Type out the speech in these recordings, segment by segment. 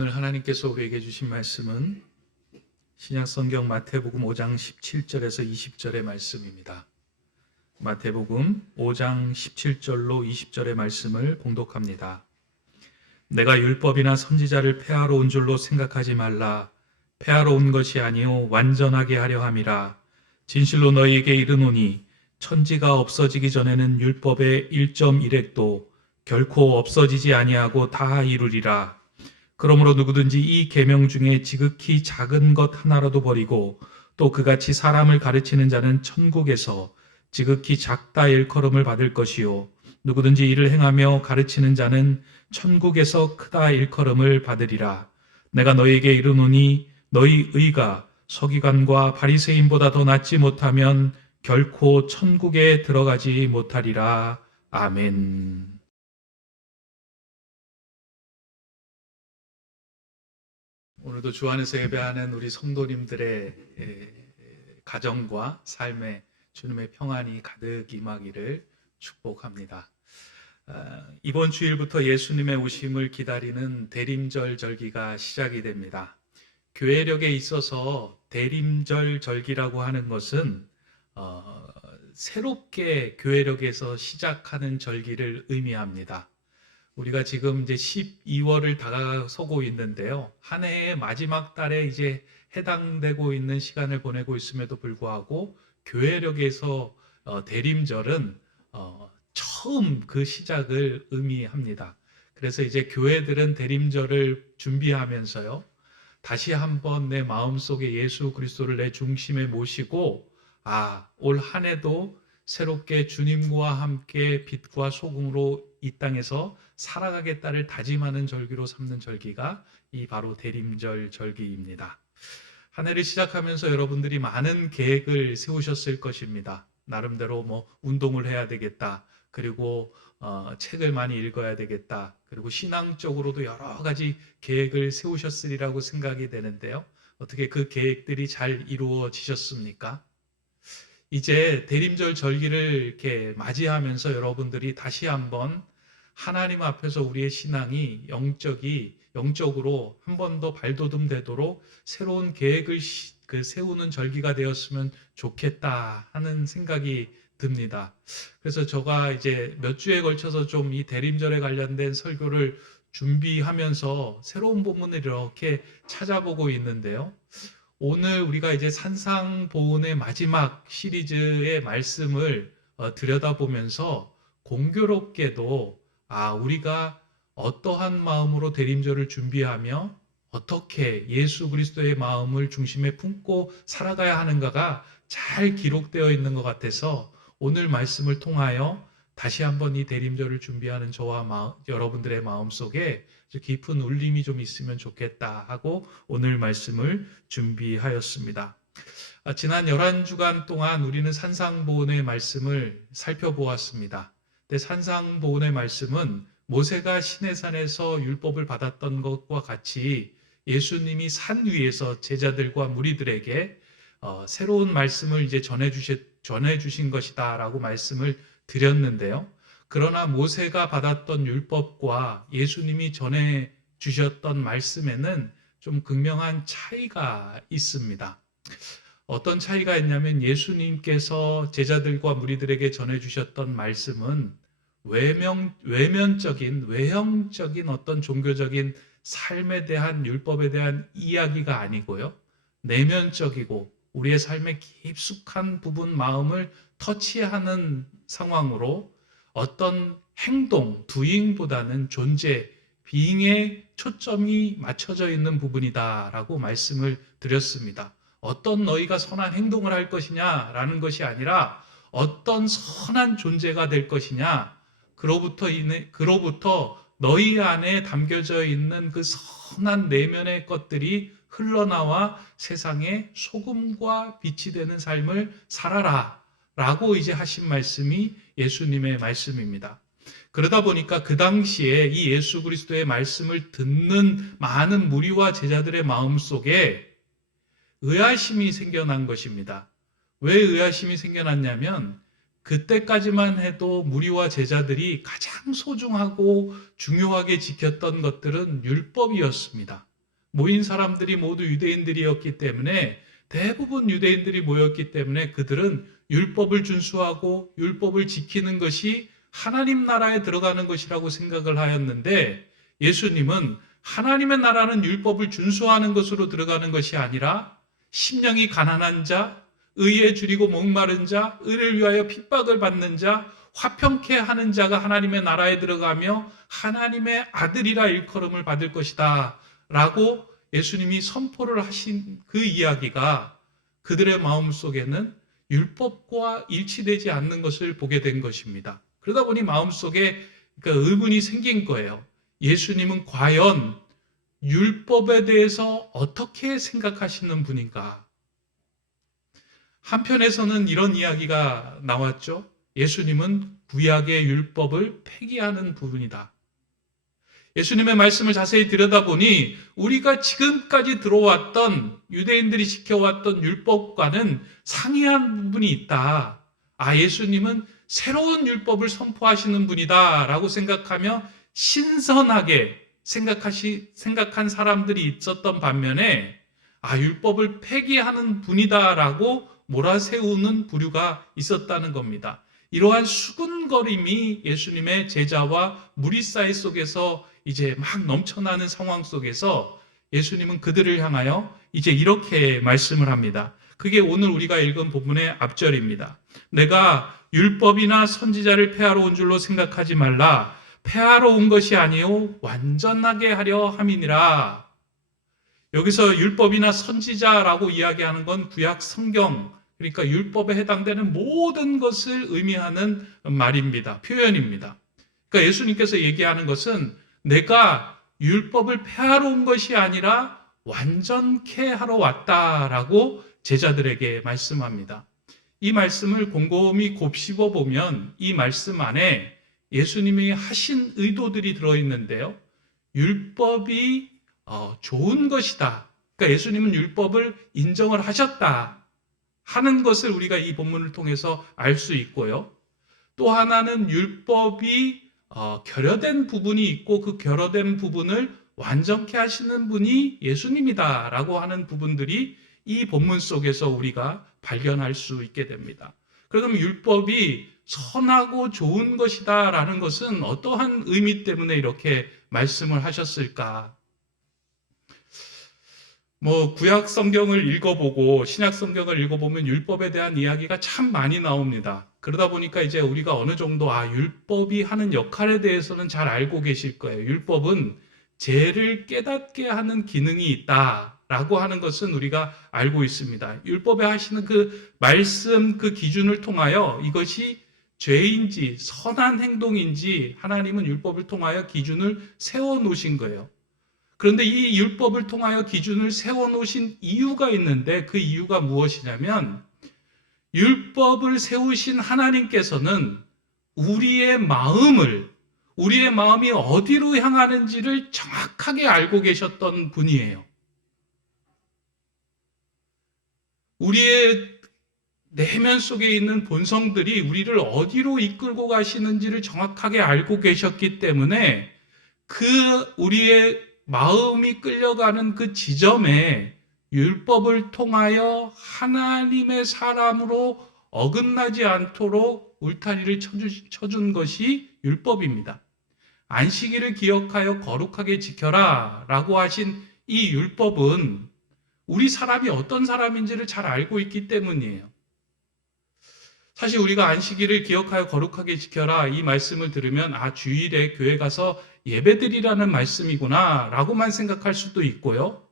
오늘 하나님께서 우리에게 주신 말씀은 신약성경 마태복음 5장 17절에서 20절의 말씀입니다. 마태복음 5장 17절로 20절의 말씀을 봉독합니다. 내가 율법이나 선지자를 폐하러 온 줄로 생각하지 말라. 폐하러 온 것이 아니요 완전하게 하려 함이라. 진실로 너희에게 이르노니 천지가 없어지기 전에는 율법의 1.1획도 결코 없어지지 아니하고 다 이루리라. 그러므로 누구든지 이 계명 중에 지극히 작은 것 하나라도 버리고 또 그같이 사람을 가르치는 자는 천국에서 지극히 작다 일컬음을 받을 것이요 누구든지 이를 행하며 가르치는 자는 천국에서 크다 일컬음을 받으리라. 내가 너희에게 이르노니 너희 의가 서기관과 바리새인보다 더 낫지 못하면 결코 천국에 들어가지 못하리라. 아멘. 오늘도 주 안에서 예배하는 우리 성도님들의 가정과 삶에 주님의 평안이 가득 임하기를 축복합니다. 이번 주일부터 예수님의 오심을 기다리는 대림절 절기가 시작이 됩니다. 교회력에 있어서 대림절 절기라고 하는 것은 새롭게 교회력에서 시작하는 절기를 의미합니다. 우리가 지금 이제 12월을 다가서고 있는데요. 한 해의 마지막 달에 이제 해당되고 있는 시간을 보내고 있음에도 불구하고 교회력에서 대림절은 처음 그 시작을 의미합니다. 그래서 이제 교회들은 대림절을 준비하면서요. 다시 한번 내 마음속에 예수 그리스도를 내 중심에 모시고 올 한 해도 새롭게 주님과 함께 빛과 소금으로 이 땅에서 살아가겠다를 다짐하는 절기로 삼는 절기가 이 바로 대림절 절기입니다. 한 해를 시작하면서 여러분들이 많은 계획을 세우셨을 것입니다. 나름대로 운동을 해야 되겠다. 그리고 책을 많이 읽어야 되겠다. 그리고 신앙적으로도 여러 가지 계획을 세우셨으리라고 생각이 되는데요. 어떻게 그 계획들이 잘 이루어지셨습니까? 이제 대림절 절기를 이렇게 맞이하면서 여러분들이 다시 한번 하나님 앞에서 우리의 신앙이 영적으로 한 번 더 발돋움 되도록 새로운 계획을 세우는 절기가 되었으면 좋겠다 하는 생각이 듭니다. 그래서 제가 이제 몇 주에 걸쳐서 좀 이 대림절에 관련된 설교를 준비하면서 새로운 본문을 이렇게 찾아보고 있는데요. 오늘 우리가 이제 산상보훈의 마지막 시리즈의 말씀을 들여다보면서 공교롭게도 우리가 어떠한 마음으로 대림절을 준비하며 어떻게 예수 그리스도의 마음을 중심에 품고 살아가야 하는가가 잘 기록되어 있는 것 같아서 오늘 말씀을 통하여 다시 한번 이 대림절을 준비하는 저와 여러분들의 마음속에 깊은 울림이 좀 있으면 좋겠다 하고 오늘 말씀을 준비하였습니다. 지난 11주간 동안 우리는 산상보훈의 말씀을 살펴보았습니다. 근데 산상보훈의 말씀은 모세가 시내산에서 율법을 받았던 것과 같이 예수님이 산 위에서 제자들과 무리들에게 새로운 말씀을 이제 전해주신 것이다 라고 말씀을 드렸는데요. 그러나 모세가 받았던 율법과 예수님이 전해주셨던 말씀에는 좀 극명한 차이가 있습니다. 어떤 차이가 있냐면 예수님께서 제자들과 무리들에게 전해주셨던 말씀은 외형적인 어떤 종교적인 삶에 대한 율법에 대한 이야기가 아니고요. 내면적이고 우리의 삶의 깊숙한 부분 마음을 터치하는 상황으로 어떤 행동, doing보다는 존재, being에 초점이 맞춰져 있는 부분이다라고 말씀을 드렸습니다. 어떤 너희가 선한 행동을 할 것이냐라는 것이 아니라 어떤 선한 존재가 될 것이냐, 그로부터 너희 안에 담겨져 있는 그 선한 내면의 것들이 흘러나와 세상에 소금과 빛이 되는 삶을 살아라 라고 이제 하신 말씀이 예수님의 말씀입니다. 그러다 보니까 그 당시에 이 예수 그리스도의 말씀을 듣는 많은 무리와 제자들의 마음속에 의아심이 생겨난 것입니다. 왜 의아심이 생겨났냐면 그때까지만 해도 무리와 제자들이 가장 소중하고 중요하게 지켰던 것들은 율법이었습니다. 모인 사람들이 모두 유대인들이었기 때문에 대부분 유대인들이 모였기 때문에 그들은 율법을 준수하고 율법을 지키는 것이 하나님 나라에 들어가는 것이라고 생각을 하였는데 예수님은 하나님의 나라는 율법을 준수하는 것으로 들어가는 것이 아니라 심령이 가난한 자, 의에 줄이고 목마른 자, 의를 위하여 핍박을 받는 자, 화평케 하는 자가 하나님의 나라에 들어가며 하나님의 아들이라 일컬음을 받을 것이다 라고 예수님이 선포를 하신 그 이야기가 그들의 마음속에는 율법과 일치되지 않는 것을 보게 된 것입니다. 그러다 보니 마음속에 의문이 생긴 거예요. 예수님은 과연 율법에 대해서 어떻게 생각하시는 분인가? 한편에서는 이런 이야기가 나왔죠. 예수님은 구약의 율법을 폐기하는 부분이다. 예수님의 말씀을 자세히 들여다보니 우리가 지금까지 들어왔던 유대인들이 지켜왔던 율법과는 상이한 부분이 있다. 예수님은 새로운 율법을 선포하시는 분이다 라고 생각하며 신선하게 생각한 사람들이 있었던 반면에 율법을 폐기하는 분이다 라고 몰아세우는 부류가 있었다는 겁니다. 이러한 수군거림이 예수님의 제자와 무리 사이 속에서 이제 막 넘쳐나는 상황 속에서 예수님은 그들을 향하여 이제 이렇게 말씀을 합니다. 그게 오늘 우리가 읽은 본문의 앞절입니다. 내가 율법이나 선지자를 폐하러 온 줄로 생각하지 말라. 폐하러 온 것이 아니요 완전하게 하려 함이니라. 여기서 율법이나 선지자라고 이야기하는 건 구약 성경, 그러니까 율법에 해당되는 모든 것을 의미하는 말입니다. 표현입니다. 그러니까 예수님께서 얘기하는 것은 내가 율법을 폐하러 온 것이 아니라 완전케 하러 왔다라고 제자들에게 말씀합니다. 이 말씀을 곰곰이 곱씹어 보면 이 말씀 안에 예수님이 하신 의도들이 들어있는데요. 율법이 좋은 것이다. 그러니까 예수님은 율법을 인정을 하셨다 하는 것을 우리가 이 본문을 통해서 알 수 있고요. 또 하나는 율법이 결여된 부분이 있고 그 결여된 부분을 완전케 하시는 분이 예수님이다라고 하는 부분들이 이 본문 속에서 우리가 발견할 수 있게 됩니다. 그러면 율법이 선하고 좋은 것이다라는 것은 어떠한 의미 때문에 이렇게 말씀을 하셨을까? 구약 성경을 읽어보고 신약 성경을 읽어보면 율법에 대한 이야기가 참 많이 나옵니다. 그러다 보니까 이제 우리가 어느 정도 율법이 하는 역할에 대해서는 잘 알고 계실 거예요. 율법은 죄를 깨닫게 하는 기능이 있다라고 하는 것은 우리가 알고 있습니다. 율법에 하시는 그 말씀, 그 기준을 통하여 이것이 죄인지 선한 행동인지 하나님은 율법을 통하여 기준을 세워놓으신 거예요. 그런데 이 율법을 통하여 기준을 세워놓으신 이유가 있는데 그 이유가 무엇이냐면 율법을 세우신 하나님께서는 우리의 마음이 어디로 향하는지를 정확하게 알고 계셨던 분이에요. 우리의 내면 속에 있는 본성들이 우리를 어디로 이끌고 가시는지를 정확하게 알고 계셨기 때문에 우리의 마음이 끌려가는 그 지점에 율법을 통하여 하나님의 사람으로 어긋나지 않도록 울타리를 쳐준 것이 율법입니다. 안식일을 기억하여 거룩하게 지켜라 라고 하신 이 율법은 우리 사람이 어떤 사람인지를 잘 알고 있기 때문이에요. 사실 우리가 안식일을 기억하여 거룩하게 지켜라 이 말씀을 들으면 주일에 교회 가서 예배드리라는 말씀이구나 라고만 생각할 수도 있고요.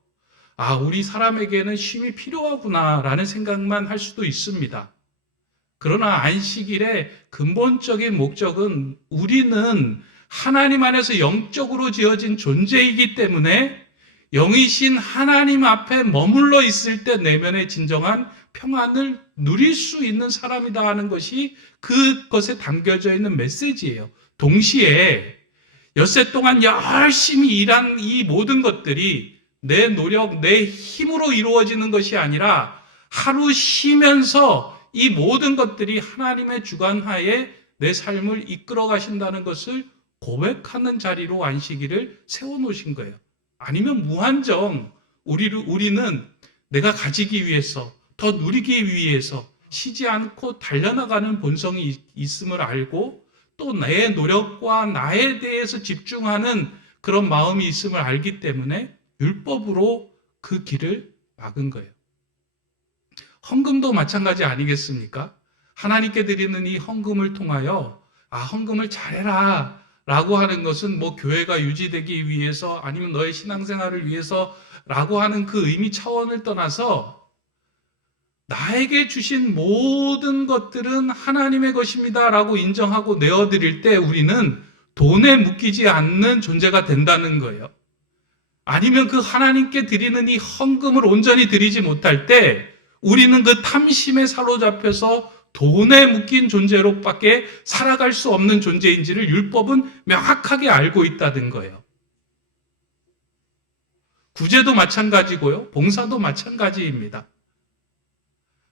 우리 사람에게는 쉼이 필요하구나 라는 생각만 할 수도 있습니다. 그러나 안식일의 근본적인 목적은 우리는 하나님 안에서 영적으로 지어진 존재이기 때문에 영이신 하나님 앞에 머물러 있을 때 내면의 진정한 평안을 누릴 수 있는 사람이다 하는 것이 그것에 담겨져 있는 메시지예요. 동시에 엿새 동안 열심히 일한 이 모든 것들이 내 노력, 내 힘으로 이루어지는 것이 아니라 하루 쉬면서 이 모든 것들이 하나님의 주관하에 내 삶을 이끌어 가신다는 것을 고백하는 자리로 안식일을 세워놓으신 거예요. 아니면 무한정 우리는 내가 가지기 위해서, 더 누리기 위해서 쉬지 않고 달려나가는 본성이 있음을 알고 또 내 노력과 나에 대해서 집중하는 그런 마음이 있음을 알기 때문에 율법으로 그 길을 막은 거예요. 헌금도 마찬가지 아니겠습니까? 하나님께 드리는 이 헌금을 통하여 헌금을 잘해라 라고 하는 것은 뭐 교회가 유지되기 위해서 아니면 너의 신앙생활을 위해서 라고 하는 그 의미 차원을 떠나서 나에게 주신 모든 것들은 하나님의 것입니다 라고 인정하고 내어드릴 때 우리는 돈에 묶이지 않는 존재가 된다는 거예요. 아니면 그 하나님께 드리는 이 헌금을 온전히 드리지 못할 때 우리는 그 탐심에 사로잡혀서 돈에 묶인 존재로밖에 살아갈 수 없는 존재인지를 율법은 명확하게 알고 있다는 거예요. 구제도 마찬가지고요. 봉사도 마찬가지입니다.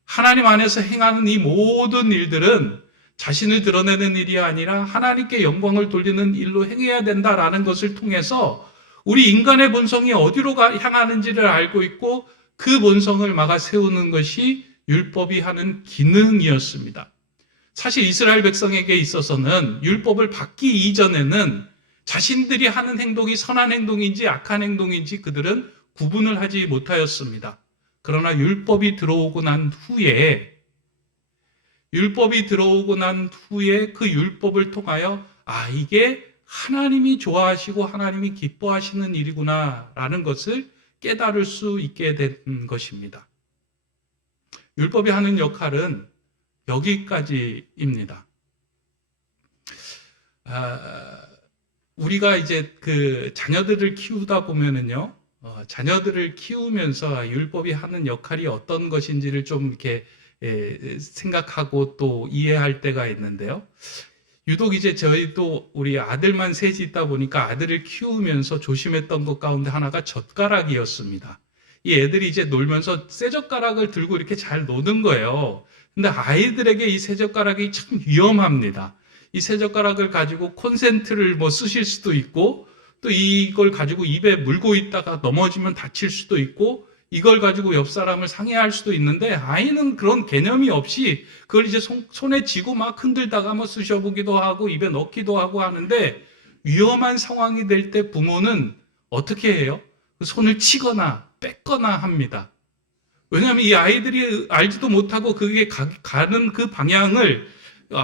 하나님 안에서 행하는 이 모든 일들은 자신을 드러내는 일이 아니라 하나님께 영광을 돌리는 일로 행해야 된다라는 것을 통해서 우리 인간의 본성이 어디로 향하는지를 알고 있고 그 본성을 막아 세우는 것이 율법이 하는 기능이었습니다. 사실 이스라엘 백성에게 있어서는 율법을 받기 이전에는 자신들이 하는 행동이 선한 행동인지 악한 행동인지 그들은 구분을 하지 못하였습니다. 그러나 율법이 들어오고 난 후에 그 율법을 통하여 이게 하나님이 좋아하시고 하나님이 기뻐하시는 일이구나 라는 것을 깨달을 수 있게 된 것입니다. 율법이 하는 역할은 여기까지입니다. 우리가 이제 그 자녀들을 키우다 보면은요, 자녀들을 키우면서 율법이 하는 역할이 어떤 것인지를 좀 이렇게 생각하고 또 이해할 때가 있는데요. 유독 이제 저희도 우리 아들만 셋이 있다 보니까 아들을 키우면서 조심했던 것 가운데 하나가 젓가락이었습니다. 이 애들이 이제 놀면서 쇠젓가락을 들고 이렇게 잘 노는 거예요. 근데 아이들에게 이 쇠젓가락이 참 위험합니다. 이 쇠젓가락을 가지고 콘센트를 쓰실 수도 있고 또 이걸 가지고 입에 물고 있다가 넘어지면 다칠 수도 있고 이걸 가지고 옆 사람을 상해할 수도 있는데 아이는 그런 개념이 없이 그걸 이제 손에 쥐고 막 흔들다가 쑤셔보기도 하고 입에 넣기도 하고 하는데 위험한 상황이 될 때 부모는 어떻게 해요? 손을 치거나 뺏거나 합니다. 왜냐하면 이 아이들이 알지도 못하고 그게 가는 그 방향을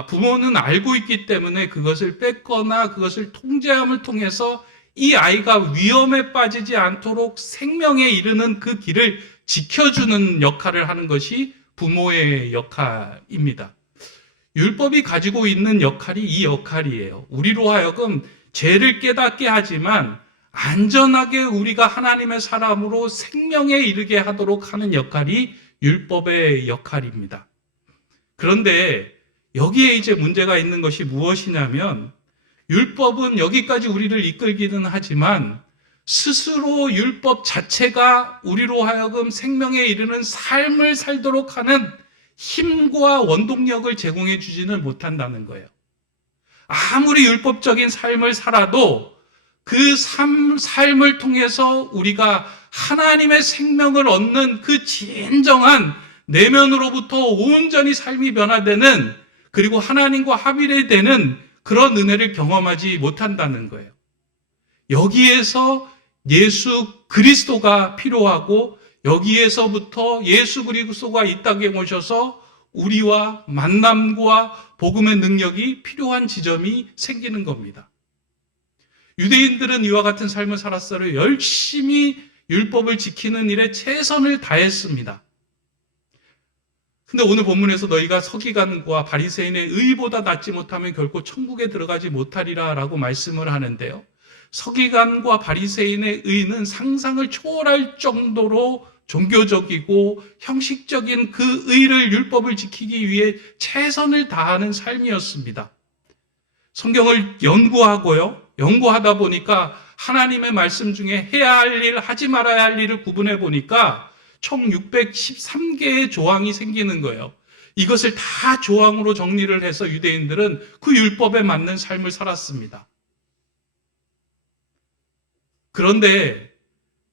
부모는 알고 있기 때문에 그것을 뺏거나 그것을 통제함을 통해서 이 아이가 위험에 빠지지 않도록 생명에 이르는 그 길을 지켜주는 역할을 하는 것이 부모의 역할입니다. 율법이 가지고 있는 역할이 이 역할이에요. 우리로 하여금 죄를 깨닫게 하지만 안전하게 우리가 하나님의 사람으로 생명에 이르게 하도록 하는 역할이 율법의 역할입니다. 그런데 여기에 이제 문제가 있는 것이 무엇이냐면 율법은 여기까지 우리를 이끌기는 하지만 스스로 율법 자체가 우리로 하여금 생명에 이르는 삶을 살도록 하는 힘과 원동력을 제공해 주지는 못한다는 거예요. 아무리 율법적인 삶을 살아도 그 삶을 통해서 우리가 하나님의 생명을 얻는 그 진정한 내면으로부터 온전히 삶이 변화되는 그리고 하나님과 합일되는 그런 은혜를 경험하지 못한다는 거예요. 여기에서 예수 그리스도가 필요하고 여기에서부터 예수 그리스도가 이 땅에 오셔서 우리와 만남과 복음의 능력이 필요한 지점이 생기는 겁니다. 유대인들은 이와 같은 삶을 살았어요. 열심히 율법을 지키는 일에 최선을 다했습니다. 근데 오늘 본문에서 너희가 서기관과 바리새인의 의보다 낫지 못하면 결코 천국에 들어가지 못하리라 라고 말씀을 하는데요. 서기관과 바리새인의 의는 상상을 초월할 정도로 종교적이고 형식적인 그 의를 율법을 지키기 위해 최선을 다하는 삶이었습니다. 성경을 연구하다 보니까 하나님의 말씀 중에 해야 할 일, 하지 말아야 할 일을 구분해 보니까 총 613개의 조항이 생기는 거예요. 이것을 다 조항으로 정리를 해서 유대인들은 그 율법에 맞는 삶을 살았습니다. 그런데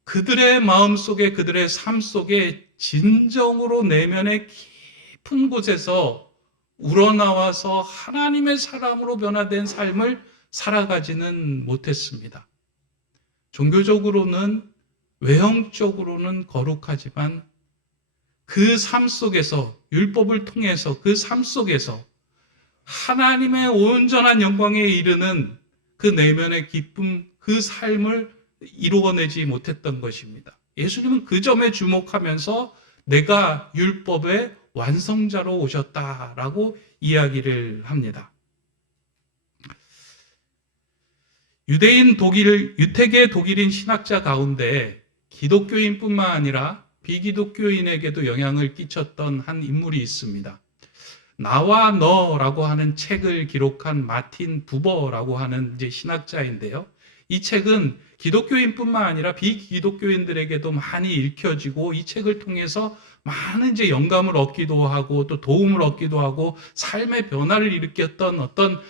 그들의 마음 속에, 그들의 삶 속에 진정으로 내면의 깊은 곳에서 우러나와서 하나님의 사람으로 변화된 삶을 살아가지는 못했습니다. 종교적으로는, 외형적으로는 거룩하지만 그 삶 속에서, 율법을 통해서 그 삶 속에서 하나님의 온전한 영광에 이르는 그 내면의 기쁨, 그 삶을 이루어내지 못했던 것입니다. 예수님은 그 점에 주목하면서 내가 율법의 완성자로 오셨다라고 이야기를 합니다. 유태계 독일인 신학자 가운데 기독교인뿐만 아니라 비기독교인에게도 영향을 끼쳤던 한 인물이 있습니다. 나와 너라고 하는 책을 기록한 마틴 부버라고 하는 이제 신학자인데요. 이 책은 기독교인뿐만 아니라 비기독교인들에게도 많이 읽혀지고 이 책을 통해서 많은 이제 영감을 얻기도 하고 또 도움을 얻기도 하고 삶의 변화를 일으켰던 어떤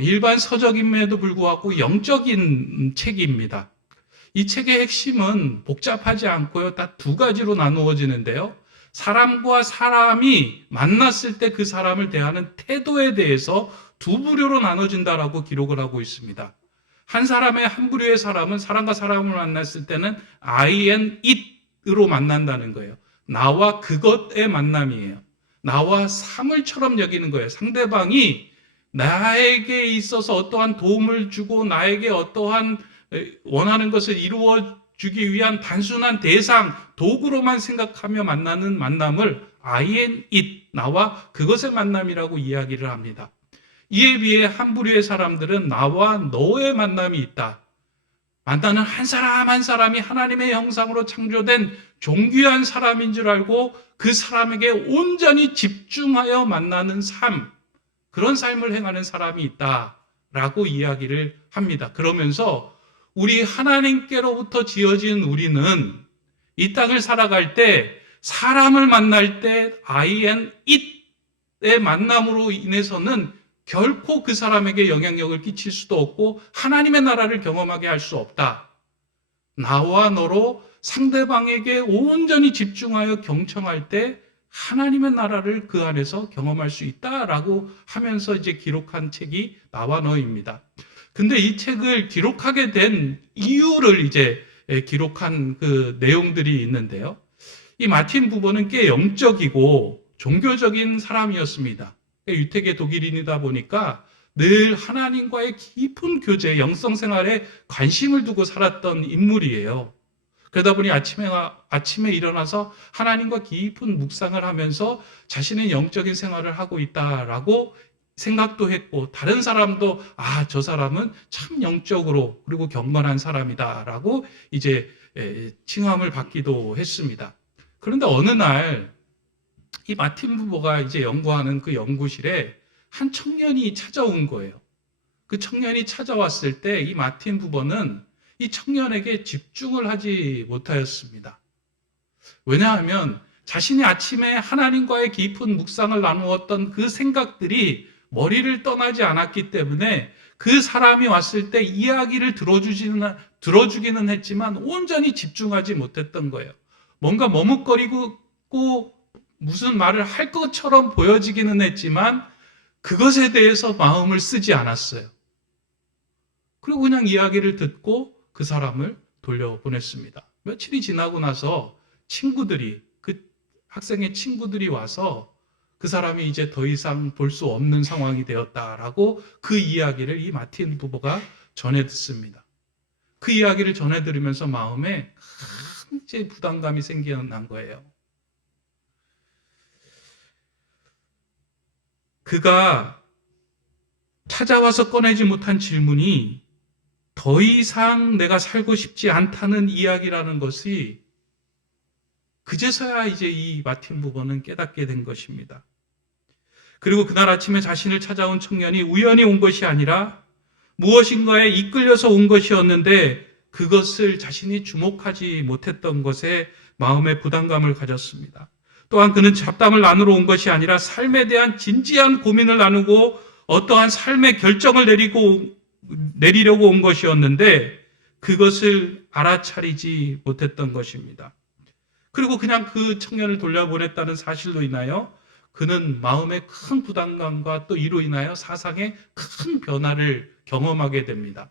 일반 서적임에도 불구하고 영적인 책입니다. 이 책의 핵심은 복잡하지 않고요. 딱 두 가지로 나누어지는데요. 사람과 사람이 만났을 때 그 사람을 대하는 태도에 대해서 두 부류로 나눠진다라고 기록을 하고 있습니다. 한 부류의 사람은 사람과 사람을 만났을 때는 I and it으로 만난다는 거예요. 나와 그것의 만남이에요. 나와 사물처럼 여기는 거예요. 상대방이 나에게 있어서 어떠한 도움을 주고 나에게 어떠한 원하는 것을 이루어 주기 위한 단순한 대상, 도구로만 생각하며 만나는 만남을 I and it, 나와 그것의 만남이라고 이야기를 합니다. 이에 비해 한 부류의 사람들은 나와 너의 만남이 있다. 만나는 한 사람 한 사람이 하나님의 형상으로 창조된 존귀한 사람인 줄 알고 그 사람에게 온전히 집중하여 만나는 삶, 그런 삶을 행하는 사람이 있다라고 이야기를 합니다. 그러면서 우리 하나님께로부터 지어진 우리는 이 땅을 살아갈 때 사람을 만날 때 I and it의 만남으로 인해서는 결코 그 사람에게 영향력을 끼칠 수도 없고 하나님의 나라를 경험하게 할 수 없다. 나와 너로 상대방에게 온전히 집중하여 경청할 때 하나님의 나라를 그 안에서 경험할 수 있다라고 하면서 이제 기록한 책이 나와 너입니다. 근데 이 책을 기록하게 된 이유를 이제 기록한 그 내용들이 있는데요. 이 마틴 부버는 꽤 영적이고 종교적인 사람이었습니다. 유태계 독일인이다 보니까 늘 하나님과의 깊은 교제, 영성 생활에 관심을 두고 살았던 인물이에요. 그러다 보니 아침에 일어나서 하나님과 깊은 묵상을 하면서 자신의 영적인 생활을 하고 있다라고 생각도 했고 다른 사람도 저 사람은 참 영적으로 그리고 경건한 사람이다라고 이제 칭함을 받기도 했습니다. 그런데 어느 날 이 마틴 부버가 이제 연구하는 그 연구실에 한 청년이 찾아온 거예요. 그 청년이 찾아왔을 때 이 마틴 부버는 이 청년에게 집중을 하지 못하였습니다. 왜냐하면 자신이 아침에 하나님과의 깊은 묵상을 나누었던 그 생각들이 머리를 떠나지 않았기 때문에 그 사람이 왔을 때 이야기를 들어주기는 했지만 온전히 집중하지 못했던 거예요. 뭔가 머뭇거리고 무슨 말을 할 것처럼 보여지기는 했지만 그것에 대해서 마음을 쓰지 않았어요. 그리고 그냥 이야기를 듣고 그 사람을 돌려보냈습니다. 며칠이 지나고 나서 그 학생의 친구들이 와서 그 사람이 이제 더 이상 볼 수 없는 상황이 되었다라고 그 이야기를 이 마틴 부버가 전해 듣습니다. 그 이야기를 전해 들으면서 마음에 큰 이제 부담감이 생겨난 거예요. 그가 찾아와서 꺼내지 못한 질문이 더 이상 내가 살고 싶지 않다는 이야기라는 것이 그제서야 이제 이 마틴 부버는 깨닫게 된 것입니다. 그리고 그날 아침에 자신을 찾아온 청년이 우연히 온 것이 아니라 무엇인가에 이끌려서 온 것이었는데 그것을 자신이 주목하지 못했던 것에 마음의 부담감을 가졌습니다. 또한 그는 잡담을 나누러 온 것이 아니라 삶에 대한 진지한 고민을 나누고 어떠한 삶의 결정을 내리려고 온 것이었는데 그것을 알아차리지 못했던 것입니다. 그리고 그냥 그 청년을 돌려보냈다는 사실로 인하여 그는 마음의 큰 부담감과 또 이로 인하여 사상의 큰 변화를 경험하게 됩니다.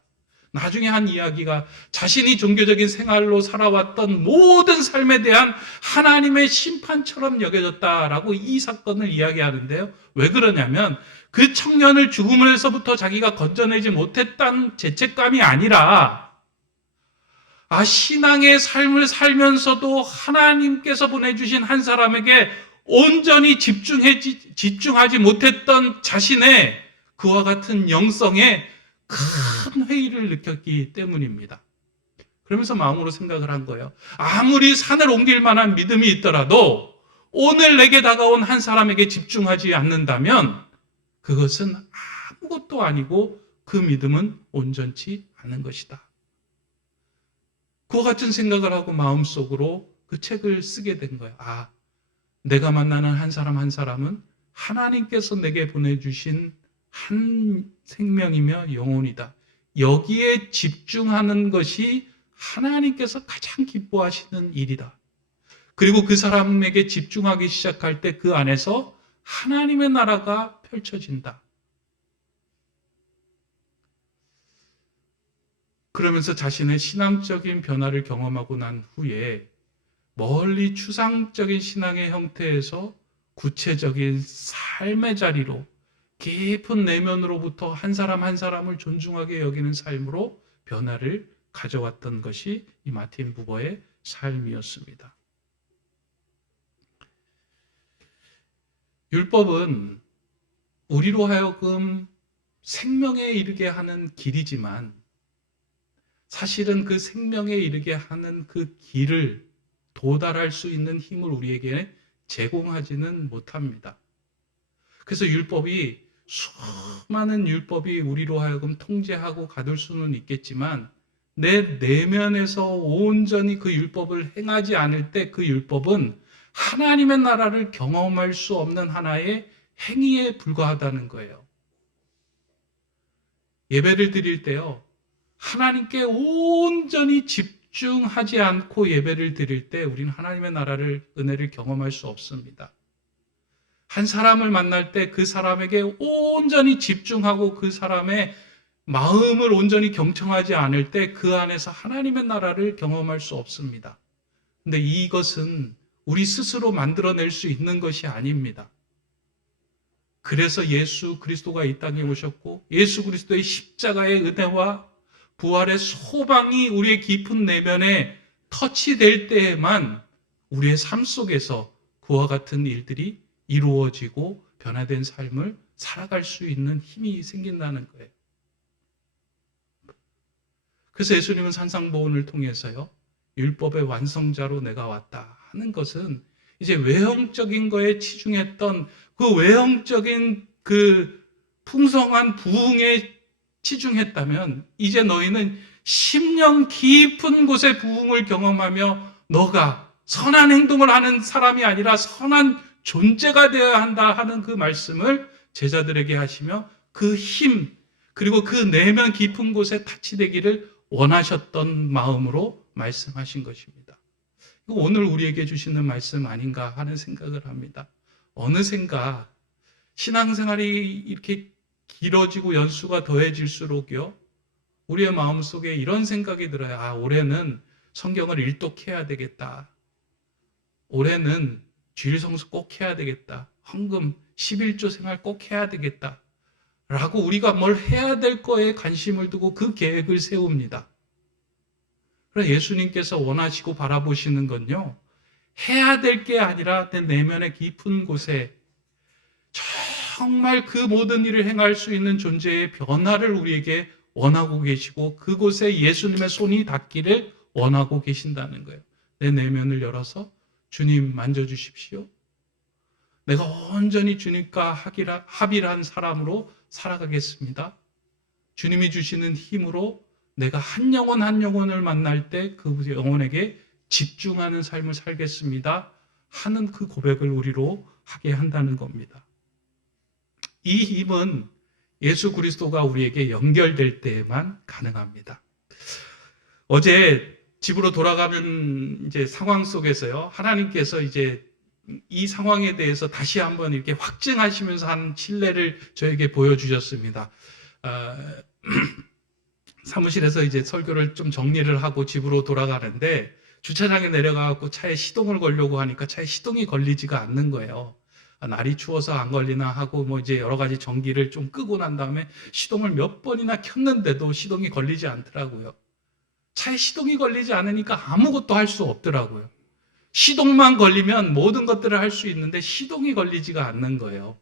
나중에 한 이야기가 자신이 종교적인 생활로 살아왔던 모든 삶에 대한 하나님의 심판처럼 여겨졌다라고 이 사건을 이야기하는데요. 왜 그러냐면 그 청년을 죽음에서부터 자기가 건져내지 못했다는 죄책감이 아니라 신앙의 삶을 살면서도 하나님께서 보내주신 한 사람에게 온전히 집중하지 못했던 자신의 그와 같은 영성에 큰 회의를 느꼈기 때문입니다. 그러면서 마음으로 생각을 한 거예요. 아무리 산을 옮길 만한 믿음이 있더라도 오늘 내게 다가온 한 사람에게 집중하지 않는다면 그것은 아무것도 아니고 그 믿음은 온전치 않은 것이다. 그와 같은 생각을 하고 마음속으로 그 책을 쓰게 된 거예요. 내가 만나는 한 사람 한 사람은 하나님께서 내게 보내주신 한 생명이며 영혼이다. 여기에 집중하는 것이 하나님께서 가장 기뻐하시는 일이다. 그리고 그 사람에게 집중하기 시작할 때 그 안에서 하나님의 나라가 펼쳐진다. 그러면서 자신의 신앙적인 변화를 경험하고 난 후에 멀리 추상적인 신앙의 형태에서 구체적인 삶의 자리로 깊은 내면으로부터 한 사람 한 사람을 존중하게 여기는 삶으로 변화를 가져왔던 것이 이 마틴 부버의 삶이었습니다. 율법은 우리로 하여금 생명에 이르게 하는 길이지만 사실은 그 생명에 이르게 하는 그 길을 도달할 수 있는 힘을 우리에게 제공하지는 못합니다. 그래서 수많은 율법이 우리로 하여금 통제하고 가둘 수는 있겠지만 내 내면에서 온전히 그 율법을 행하지 않을 때 그 율법은 하나님의 나라를 경험할 수 없는 하나의 행위에 불과하다는 거예요. 예배를 드릴 때요, 하나님께 온전히 집중하지 않고 예배를 드릴 때 우리는 하나님의 나라를, 은혜를 경험할 수 없습니다. 한 사람을 만날 때 그 사람에게 온전히 집중하고 그 사람의 마음을 온전히 경청하지 않을 때 그 안에서 하나님의 나라를 경험할 수 없습니다. 근데 이것은 우리 스스로 만들어낼 수 있는 것이 아닙니다. 그래서 예수 그리스도가 이 땅에 오셨고 예수 그리스도의 십자가의 은혜와 부활의 소망이 우리의 깊은 내면에 터치될 때에만 우리의 삶 속에서 그와 같은 일들이 이루어지고 변화된 삶을 살아갈 수 있는 힘이 생긴다는 거예요. 그래서 예수님은 산상보훈을 통해서요, 율법의 완성자로 내가 왔다 하는 것은 이제 외형적인 거에 치중했던 그 외형적인 그 풍성한 부흥에 치중했다면 이제 너희는 심령 깊은 곳의 부흥을 경험하며 너가 선한 행동을 하는 사람이 아니라 선한 존재가 되어야 한다 하는 그 말씀을 제자들에게 하시며 그 힘, 그리고 그 내면 깊은 곳에 타치되기를 원하셨던 마음으로 말씀하신 것입니다. 오늘 우리에게 주시는 말씀 아닌가 하는 생각을 합니다. 어느샌가 신앙생활이 이렇게 길어지고 연수가 더해질수록요, 우리의 마음속에 이런 생각이 들어요. 올해는 성경을 일독해야 되겠다. 올해는 주일 성수 꼭 해야 되겠다. 헌금 11조 생활 꼭 해야 되겠다. 라고 우리가 뭘 해야 될 거에 관심을 두고 그 계획을 세웁니다. 그래서 예수님께서 원하시고 바라보시는 건요, 해야 될 게 아니라 내 내면의 깊은 곳에 정말 그 모든 일을 행할 수 있는 존재의 변화를 우리에게 원하고 계시고 그곳에 예수님의 손이 닿기를 원하고 계신다는 거예요. 내 내면을 열어서 주님 만져주십시오. 내가 온전히 주님과 합일한 사람으로 살아가겠습니다. 주님이 주시는 힘으로 내가 한 영혼 한 영혼을 만날 때 그 영혼에게 집중하는 삶을 살겠습니다 하는 그 고백을 우리로 하게 한다는 겁니다. 이 힘은 예수 그리스도가 우리에게 연결될 때에만 가능합니다. 어제 집으로 돌아가는 이제 상황 속에서요, 하나님께서 이제 이 상황에 대해서 다시 한번 이렇게 확증하시면서 한 신뢰를 저에게 보여주셨습니다. 사무실에서 이제 설교를 좀 정리를 하고 집으로 돌아가는데 주차장에 내려가고 차에 시동을 걸려고 하니까 차에 시동이 걸리지가 않는 거예요. 날이 추워서 안 걸리나 하고 뭐 이제 여러 가지 전기를 좀 끄고 난 다음에 시동을 몇 번이나 켰는데도 시동이 걸리지 않더라고요. 차에 시동이 걸리지 않으니까 아무것도 할 수 없더라고요. 시동만 걸리면 모든 것들을 할 수 있는데 시동이 걸리지가 않는 거예요.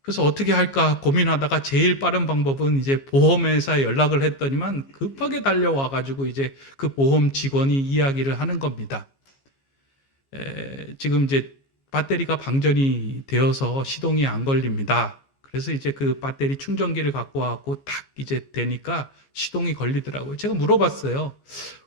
그래서 어떻게 할까 고민하다가 제일 빠른 방법은 이제 보험회사에 연락을 했더니만 급하게 달려와가지고 이제 그 보험 직원이 이야기를 하는 겁니다. 지금 이제 배터리가 방전이 되어서 시동이 안 걸립니다. 그래서 이제 그 배터리 충전기를 갖고 와갖고 딱 이제 되니까 시동이 걸리더라고요. 제가 물어봤어요.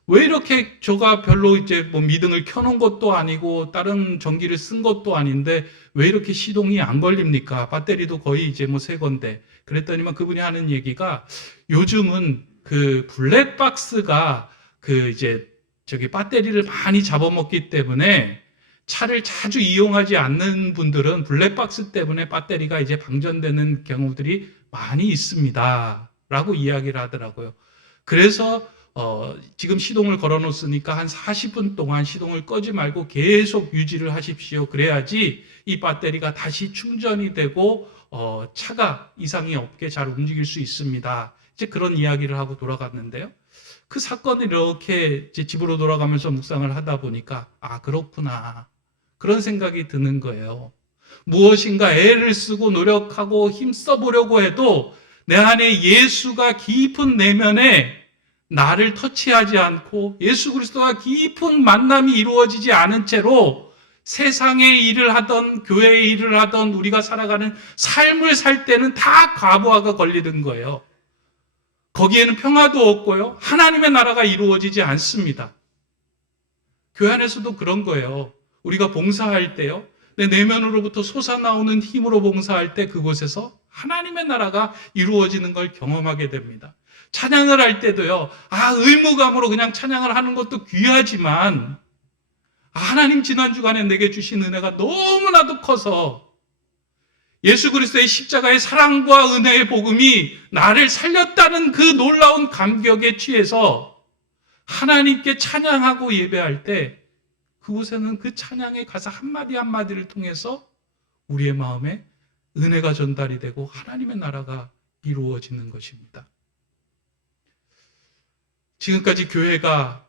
왜 이렇게 저가 별로 이제 뭐 미등을 켜놓은 것도 아니고 다른 전기를 쓴 것도 아닌데 왜 이렇게 시동이 안 걸립니까? 배터리도 거의 이제 뭐 새 건데. 그랬더니만 그분이 하는 얘기가 요즘은 그 블랙박스가 그 이제 저기 배터리를 많이 잡아먹기 때문에 차를 자주 이용하지 않는 분들은 블랙박스 때문에 배터리가 이제 방전되는 경우들이 많이 있습니다. 라고 이야기를 하더라고요. 그래서 지금 시동을 걸어 놓았으니까 한 40분 동안 시동을 끄지 말고 계속 유지를 하십시오. 그래야지 이 배터리가 다시 충전이 되고 차가 이상이 없게 잘 움직일 수 있습니다. 이제 그런 이야기를 하고 돌아갔는데요. 그 사건을 이렇게 이제 집으로 돌아가면서 묵상을 하다 보니까 아 그렇구나 그런 생각이 드는 거예요. 무엇인가 애를 쓰고 노력하고 힘써 보려고 해도 내 안에 예수가 깊은 내면에 나를 터치하지 않고 예수 그리스도와 깊은 만남이 이루어지지 않은 채로 세상의 일을 하던 교회의 일을 하던 우리가 살아가는 삶을 살 때는 다 과부하가 걸리는 거예요. 거기에는 평화도 없고요. 하나님의 나라가 이루어지지 않습니다. 교회 안에서도 그런 거예요. 우리가 봉사할 때요. 내 내면으로부터 솟아나오는 힘으로 봉사할 때 그곳에서 하나님의 나라가 이루어지는 걸 경험하게 됩니다. 찬양을 할 때도요. 의무감으로 그냥 찬양을 하는 것도 귀하지만 하나님 지난 주간에 내게 주신 은혜가 너무나도 커서 예수 그리스도의 십자가의 사랑과 은혜의 복음이 나를 살렸다는 그 놀라운 감격에 취해서 하나님께 찬양하고 예배할 때 그곳에는 그 찬양의 가사 한마디 한마디를 통해서 우리의 마음에 은혜가 전달이 되고 하나님의 나라가 이루어지는 것입니다. 지금까지 교회가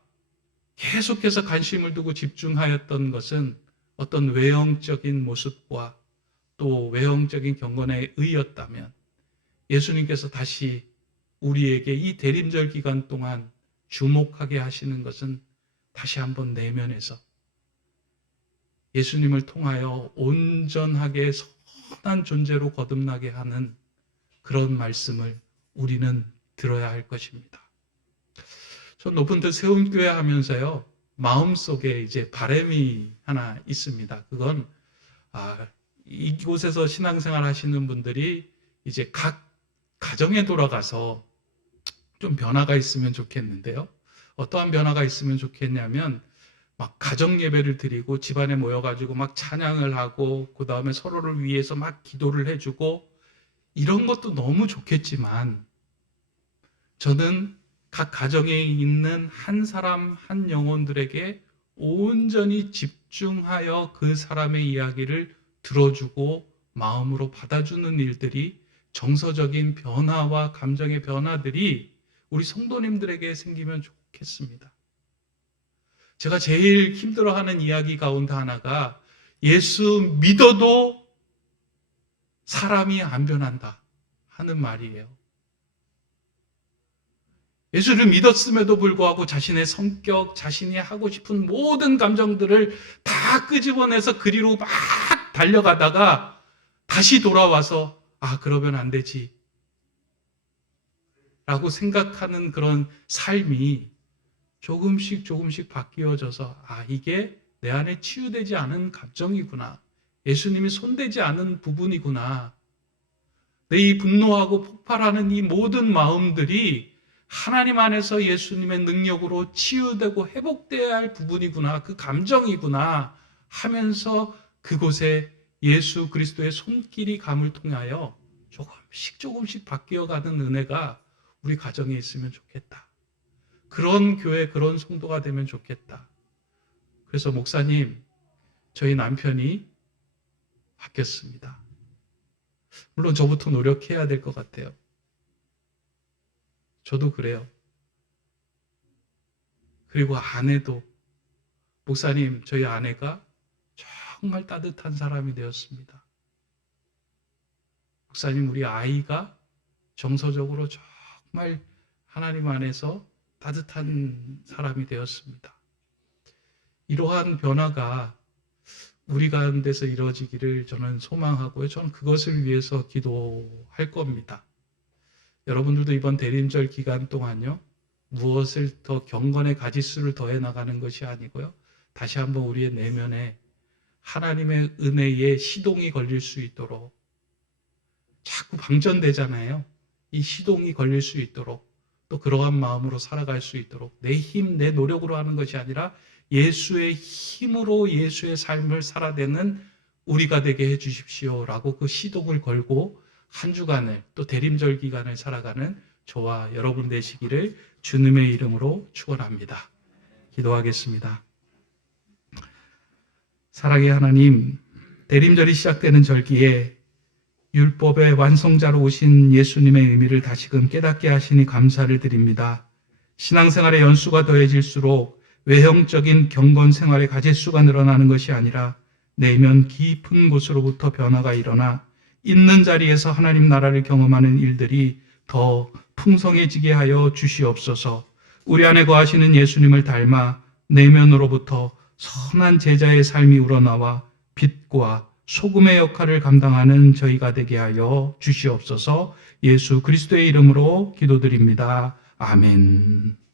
계속해서 관심을 두고 집중하였던 것은 어떤 외형적인 모습과 또 외형적인 경건에 의였다면 예수님께서 다시 우리에게 이 대림절 기간 동안 주목하게 하시는 것은 다시 한번 내면에서 예수님을 통하여 온전하게 선한 존재로 거듭나게 하는 그런 말씀을 우리는 들어야 할 것입니다. 전 높은 데 세운 교회 하면서요, 마음속에 이제 바람이 하나 있습니다. 그건, 이곳에서 신앙생활 하시는 분들이 이제 각 가정에 돌아가서 좀 변화가 있으면 좋겠는데요. 어떠한 변화가 있으면 좋겠냐면, 막 가정 예배를 드리고 집안에 모여가지고 막 찬양을 하고 그 다음에 서로를 위해서 막 기도를 해주고 이런 것도 너무 좋겠지만 저는 각 가정에 있는 한 사람 한 영혼들에게 온전히 집중하여 그 사람의 이야기를 들어주고 마음으로 받아주는 일들이 정서적인 변화와 감정의 변화들이 우리 성도님들에게 생기면 좋겠습니다. 제가 제일 힘들어하는 이야기 가운데 하나가 예수 믿어도 사람이 안 변한다 하는 말이에요. 예수를 믿었음에도 불구하고 자신의 성격, 자신이 하고 싶은 모든 감정들을 다 끄집어내서 그리로 막 달려가다가 다시 돌아와서 그러면 안 되지 라고 생각하는 그런 삶이 조금씩 바뀌어져서 이게 내 안에 치유되지 않은 감정이구나. 예수님이 손대지 않은 부분이구나. 내 이 분노하고 폭발하는 이 모든 마음들이 하나님 안에서 예수님의 능력으로 치유되고 회복되어야 할 부분이구나, 그 감정이구나 하면서 그곳에 예수 그리스도의 손길이 감을 통하여 조금씩 바뀌어가는 은혜가 우리 가정에 있으면 좋겠다. 그런 교회, 그런 성도가 되면 좋겠다. 그래서 목사님, 저희 남편이 바뀌었습니다. 물론 저부터 노력해야 될 것 같아요. 저도 그래요. 그리고 아내도, 목사님, 저희 아내가 정말 따뜻한 사람이 되었습니다. 목사님, 우리 아이가 정서적으로 정말 하나님 안에서 따뜻한 사람이 되었습니다. 이러한 변화가 우리 가운데서 이루어지기를 저는 소망하고요. 저는 그것을 위해서 기도할 겁니다. 여러분들도 이번 대림절 기간 동안요, 무엇을 더 경건의 가지수를 더해 나가는 것이 아니고요, 다시 한번 우리의 내면에 하나님의 은혜의 시동이 걸릴 수 있도록, 자꾸 방전되잖아요. 이 시동이 걸릴 수 있도록, 또 그러한 마음으로 살아갈 수 있도록, 내 힘, 내 노력으로 하는 것이 아니라 예수의 힘으로 예수의 삶을 살아내는 우리가 되게 해주십시오라고 그 시동을 걸고 한 주간을, 또 대림절 기간을 살아가는 저와 여러분 되시기를 주님의 이름으로 축원합니다. 기도하겠습니다. 사랑의 하나님, 대림절이 시작되는 절기에 율법의 완성자로 오신 예수님의 의미를 다시금 깨닫게 하시니 감사를 드립니다. 신앙생활의 연수가 더해질수록 외형적인 경건 생활의 가짓수가 늘어나는 것이 아니라 내면 깊은 곳으로부터 변화가 일어나 있는 자리에서 하나님 나라를 경험하는 일들이 더 풍성해지게 하여 주시옵소서. 우리 안에 거하시는 예수님을 닮아 내면으로부터 선한 제자의 삶이 우러나와 빛과 소금의 역할을 감당하는 저희가 되게 하여 주시옵소서. 예수 그리스도의 이름으로 기도드립니다. 아멘.